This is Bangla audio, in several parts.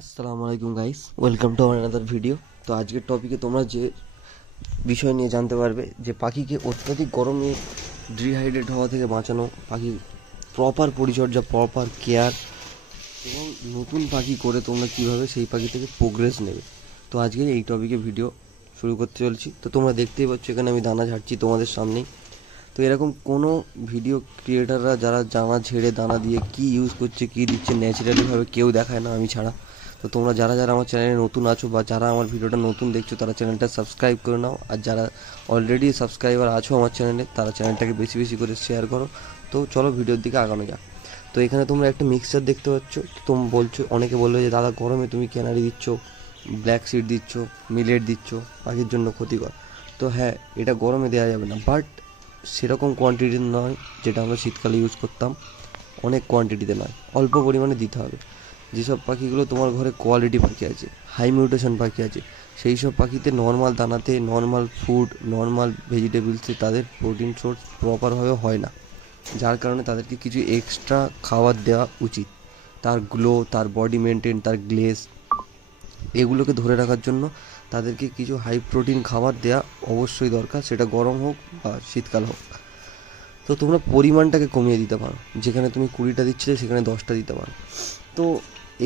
আসসালামু আলাইকুম guys, welcome to our another video. তো আজকের টপিকে তোমরা যে বিষয় নিয়ে জানতে পারবে যে পাখিকে অত্যাধিক গরমে ডিহাইড্রেট হওয়া থেকে বাঁচানো, পাখির প্রপার পরিচর্যা, প্রপার কেয়ার এবং নতুন পাখি করে তোমরা কীভাবে সেই পাখি থেকে প্রোগ্রেস নেবে। তো আজকে এই টপিকে ভিডিও শুরু করতে চলছি। তো তোমরা দেখতেই পাচ্ছ এখানে আমি দানা ঝাড়ছি তোমাদের সামনেই। তো এরকম কোনো ভিডিও ক্রিয়েটাররা যারা দানা ঝেড়ে দানা দিয়ে কী ইউজ করছে, কী দিচ্ছে, ন্যাচারালিভাবে কেউ দেখায় না, আমি ছাড়া। তো তোমরা যারা যারা আমার চ্যানেলে নতুন আছো বা যারা আমার ভিডিওটা নতুন দেখছো তারা চ্যানেলটা সাবস্ক্রাইব করে নাও, আর যারা অলরেডি সাবস্ক্রাইবার আছো আমার চ্যানেলে তারা চ্যানেলটাকে বেশি বেশি করে শেয়ার করো। তো চলো ভিডিওর দিকে আগানো যাক। তো এখানে তোমরা একটা মিক্সচার দেখতে পাচ্ছ। তোমরা বলছো, অনেকে বললো যে দাদা গরমে তুমি ক্যানারি দিচ্ছ, ব্ল্যাক সিড দিচ্ছ, মিলেট দিচ্ছ, পাখির জন্য ক্ষতিকর। তো হ্যাঁ, এটা গরমে দেওয়া যাবে না, বাট সেরকম কোয়ান্টিটির নয় যেটা আমরা শীতকালে ইউজ করতাম। অনেক কোয়ান্টিটিতে নয়, অল্প পরিমাণে দিতে হবে। যেসব পাখিগুলো তোমার ঘরে কোয়ালিটি পাখি আছে, হাই মিউটেশন পাখি আছে, সেই সব পাখিতে নর্মাল দানাতে, নর্মাল ফুড, নর্মাল ভেজিটেবলসে তাদের প্রোটিন সোর্স প্রপারভাবে হয় না, যার কারণে তাদেরকে কিছু এক্সট্রা খাবার দেওয়া উচিত। তার গ্লো, তার বডি মেনটেন, তার গ্লেজ, এগুলোকে ধরে রাখার জন্য তাদেরকে কিছু হাই প্রোটিন খাবার দেওয়া অবশ্যই দরকার, সেটা গরম হোক বা শীতকাল হোক। তো তোমরা পরিমাণটাকে কমিয়ে দিতে পারো, যেখানে তুমি 20টা দিচ্ছিলে সেখানে 10টা দিতে পারো। তো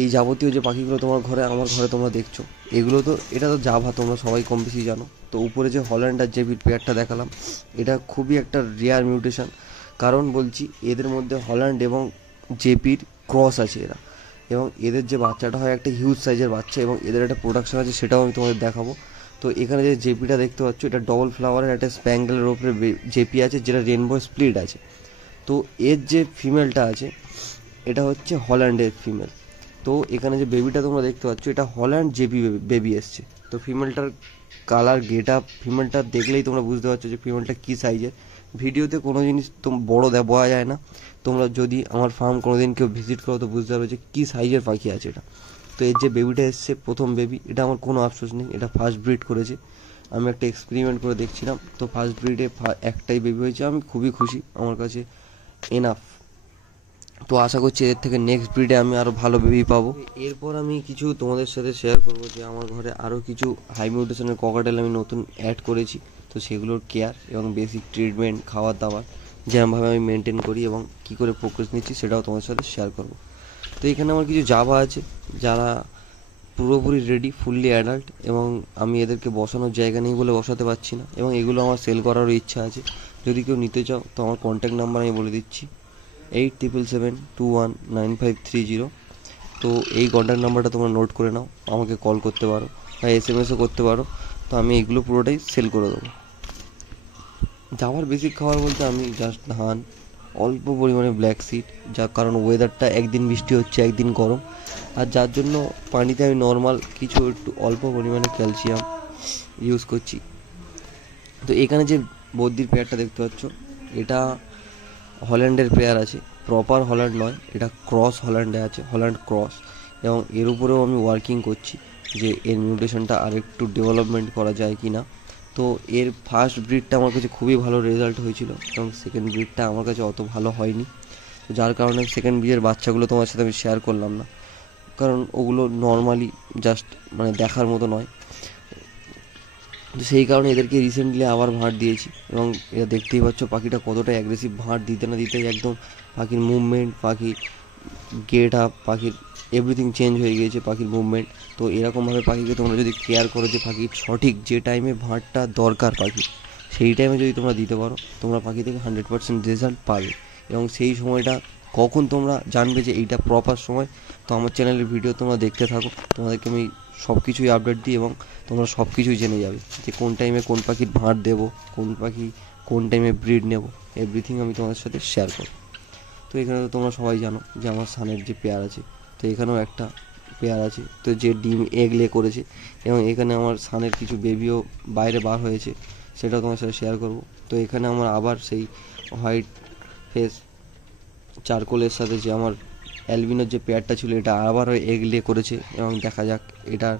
এই যাবতীয় যে পাখিগুলো তোমার ঘরে, আমার ঘরে তোমরা দেখছো, এগুলো তো, এটা তো জাভা, তোমরা সবাই কম বেশি জানো। তো উপরে যে হল্যান্ড আর জেপির পেয়ারটা দেখালাম, এটা খুবই একটা রেয়ার মিউটেশন। কারণ বলছি, এদের মধ্যে হল্যান্ড এবং জেপির ক্রস আছে এরা, এবং এদের যে বাচ্চাটা হয় একটা হিউজ সাইজের বাচ্চা, এবং এদের একটা প্রোডাকশন আছে, সেটাও আমি তোমাদের দেখাবো। তো এখানে যে জেপিটা দেখতে পাচ্ছ, এটা ডবল ফ্লাওয়ারের একটা স্প্যাঙ্গেলের ওপরে জেপি আছে, যেটা রেনবো স্প্লিট আছে। তো এর যে ফিমেলটা আছে, এটা হচ্ছে হল্যান্ডের ফিমেল। তো এখানে যে বেবিটা তোমরা দেখতে পাচ্ছ, এটা হল্যান্ড জেপি বেবি এসছে। তো ফিমেলটার কালার, গেট আপ, ফিমেলটা দেখলেই তোমরা বুঝতে পারছো যে ফিমেলটা কী সাইজের। ভিডিওতে কোনো জিনিস তো বড় দেওয়া যায় না, তোমরা যদি আমার ফার্ম কোনো দিন কেউ ভিজিট করো তো বুঝতে পারবে যে কী সাইজের পাখি আছে এটা। তো এর যে বেবিটা এসছে, প্রথম বেবি, এটা আমার কোনো আফসোস নেই, এটা ফার্স্ট ব্রিড করেছে। আমি একটা এক্সপেরিমেন্ট করে দেখছিলাম, তো ফার্স্ট ব্রিডে একটাই বেবি হয়েছে, আমি খুবই খুশি, আমার কাছে এনাফ। তো আশা করছি এর থেকে নেক্সট ব্রিডে আমি আরও ভালো বেবি পাবো। এরপর আমি কিছু তোমাদের সাথে শেয়ার করবো যে আমার ঘরে আরও কিছু হাই মিউটেশনের ককাটেল আমি নতুন অ্যাড করেছি। তো সেগুলোর কেয়ার এবং বেসিক ট্রিটমেন্ট, খাবার দাবার যেরকমভাবে আমি মেনটেন করি এবং কী করে প্রোগ্রেস নিচ্ছি সেটাও তোমাদের সাথে শেয়ার করবো। তো এখানে আমার কিছু জাভা আছে যারা পুরোপুরি রেডি, ফুললি অ্যাডাল্ট, এবং আমি এদেরকে বসানোর জায়গা নেই বলে বসাতে পারছি না, এবং এগুলো আমার সেল করারও ইচ্ছা আছে। যদি কেউ নিতে চাও তো আমার কন্ট্যাক্ট নাম্বার আমি বলে দিচ্ছি, 8777219530। তো এই কন্ট্যাক্ট নাম্বারটা তোমরা নোট করে নাও, আমাকে কল করতে পারো বা SMS-ও করতে পারো। তো আমি এইগুলো পুরোটাই সেল করে দেবো। যাওয়ার বেসিক খাবার বলতে আমি জাস্ট ধান, অল্প পরিমাণে ব্ল্যাক সিড, যার কারণ ওয়েদারটা একদিন বৃষ্টি হচ্ছে একদিন গরম, আর যার জন্য পানিতে আমি নর্মাল কিছু একটু অল্প পরিমাণে ক্যালসিয়াম ইউজ করছি। তো এখানে যে বদ্যির পেয়ারটা দেখতে পাচ্ছ, এটা হল্যান্ডের পেয়ার আছে, প্রপার হল্যান্ড নয়, এটা ক্রস হল্যান্ডে আছে, হল্যান্ড ক্রস। এবং এর উপরেও আমি ওয়ার্কিং করছি যে এর মিউটেশনটা আর একটু ডেভেলপমেন্ট করা যায় কি না। তো এর ফার্স্ট ব্রিডটা আমার কাছে খুবই ভালো রেজাল্ট হয়েছিল, এবং সেকেন্ড ব্রিডটা আমার কাছে অত ভালো হয়নি। তো যার কারণে সেকেন্ড ব্রিডের বাচ্চাগুলো তোমার সাথে আমি শেয়ার করলাম না, কারণ ওগুলো নর্মালি জাস্ট মানে দেখার মতো নয়। তো সেই কারণে এদেরকে রিসেন্টলি আবার ভাঁড় দিয়েছি, এবং এটা দেখতেই পাচ্ছ পাখিটা কতটা অ্যাগ্রেসিভ। ভাঁড় দিতে না দিতেই একদম পাখির মুভমেন্ট, পাখির গেট আপ, পাখির এভরিথিং চেঞ্জ হয়ে গিয়েছে, পাখির মুভমেন্ট। তো এরকমভাবে পাখিকে তোমরা যদি কেয়ার করো, যে পাখির সঠিক যে টাইমে ভাঁড়টা দরকার পাখি, সেই টাইমে যদি তোমরা দিতে পারো, তোমরা পাখি থেকে 100% রেজাল্ট পাবে। এবং সেই সময়টা কখন তোমরা জানবে যে এইটা প্রপার সময়, তো আমার চ্যানেলের ভিডিও তোমরা দেখতে থাকো, তোমাদেরকে আমি সব কিছুই আপডেট দিই, এবং তোমরা সব কিছুই জেনে যাবে যে কোন টাইমে কোন পাখির ভাঁড় দেবো, কোন পাখি কোন টাইমে ব্রিড নেব, এভরিথিং আমি তোমাদের সাথে শেয়ার করব। তো এখানে তো তোমরা সবাই জানো যে আমার সানের যে পেয়ার আছে, তো এখানেও একটা পেয়ার আছে, তো যে ডিম এগ লে করেছে, এবং এখানে আমার সানের কিছু বেবিও বাইরে বার হয়েছে, সেটাও তোমার সাথে শেয়ার করব। তো এখানে আমার আবার সেই হোয়াইট ফেস চারকোলের সাথে যে আমার অ্যালবিনোর যে পেয়ারটা ছিল, এটা আবার এগ লে করেছে, এবং দেখা যাক এটার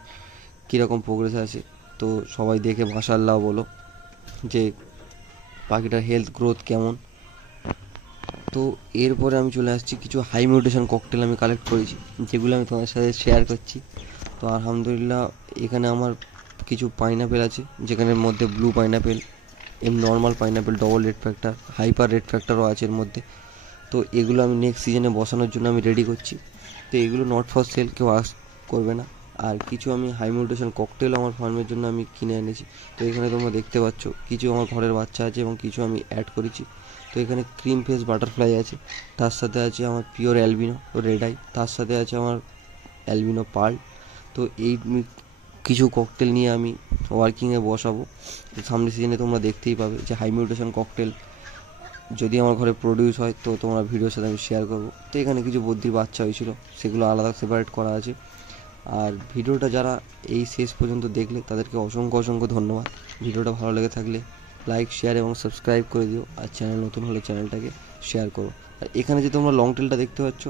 কীরকম প্রোগ্রেস আছে। তো সবাই দেখে মাশাআল্লাহ বলো যে পাখিটার হেলথ গ্রোথ কেমন। তো এরপরে আমি চলে আসছি কিছু হাই মিউটেশন ককটেল আমি কালেক্ট করেছি, যেগুলো আমি তোমাদের সাথে শেয়ার করছি। তো আলহামদুলিল্লাহ এখানে আমার কিছু পাইনাপেল আছে, যেখানের মধ্যে blue pineapple, normal pineapple, double red factor, hyper red ফ্যাক্টরও আছে এর মধ্যে। তো এগুলো আমি নেক্সট সিজনে বসানোর জন্য আমি রেডি করছি। তো এগুলো নট ফর সেল, কেউ করবে না। আর কিছু আমি হাই মিউটেশন ককটেল আমার ফার্মের জন্য আমি কিনে এনেছি। তো এখানে তোমরা দেখতে পাচ্ছ কিছু আমার ঘরের বাচ্চা আছে এবং কিছু আমি অ্যাড করেছি। তো এখানে ক্রিম ফেস বাটারফ্লাই আছে, তার সাথে আছে আমার পিওর অ্যালবিনো রেড আই, তার সাথে আছে আমার অ্যালবিনো পার্ল। তো এই কিছু ককটেল নিয়ে আমি ওয়ার্কিংয়ে বসাবো। সামনের সিজনে তোমরা দেখতেই পাবে যে হাই মিউটেশন ককটেল যদি আমার ঘরে প্রডিউস হয় তো তোমরা ভিডিওর সাথে আমি শেয়ার করবো। তো এখানে কিছু বদ্রির বাচ্চা হয়েছিল, সেগুলো আলাদা সেপারেট করা আছে। আর ভিডিওটা যারা এই শেষ পর্যন্ত দেখলে তাদেরকে অসংখ্য অসংখ্য ধন্যবাদ। ভিডিওটা ভালো লেগে থাকলে লাইক, শেয়ার এবং সাবস্ক্রাইব করে দিও। আর চ্যানেল নতুন হলে চ্যানেলটাকে শেয়ার করো। আর এখানে যে তোমরা লং টেলটা দেখতে পাচ্ছ,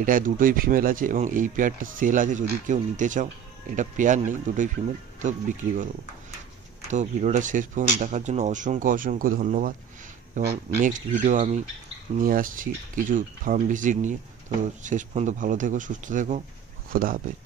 এটা দুটোই ফিমেল আছে এবং এই পেয়ারটা সেল আছে, যদি কেউ নিতে চাও। এটা পেয়ার নেই, দুটোই ফিমেল, তো বিক্রি করে দেবো। তো ভিডিওটা শেষ পর্যন্ত দেখার জন্য অসংখ্য অসংখ্য ধন্যবাদ। এবং নেক্সট ভিডিও আমি নিয়ে আসছি কিছু ফার্ম ভিজিট নিয়ে। তো শেষ পর্যন্ত ভালো থেকো, সুস্থ থেকো, খোদা হাফেজ।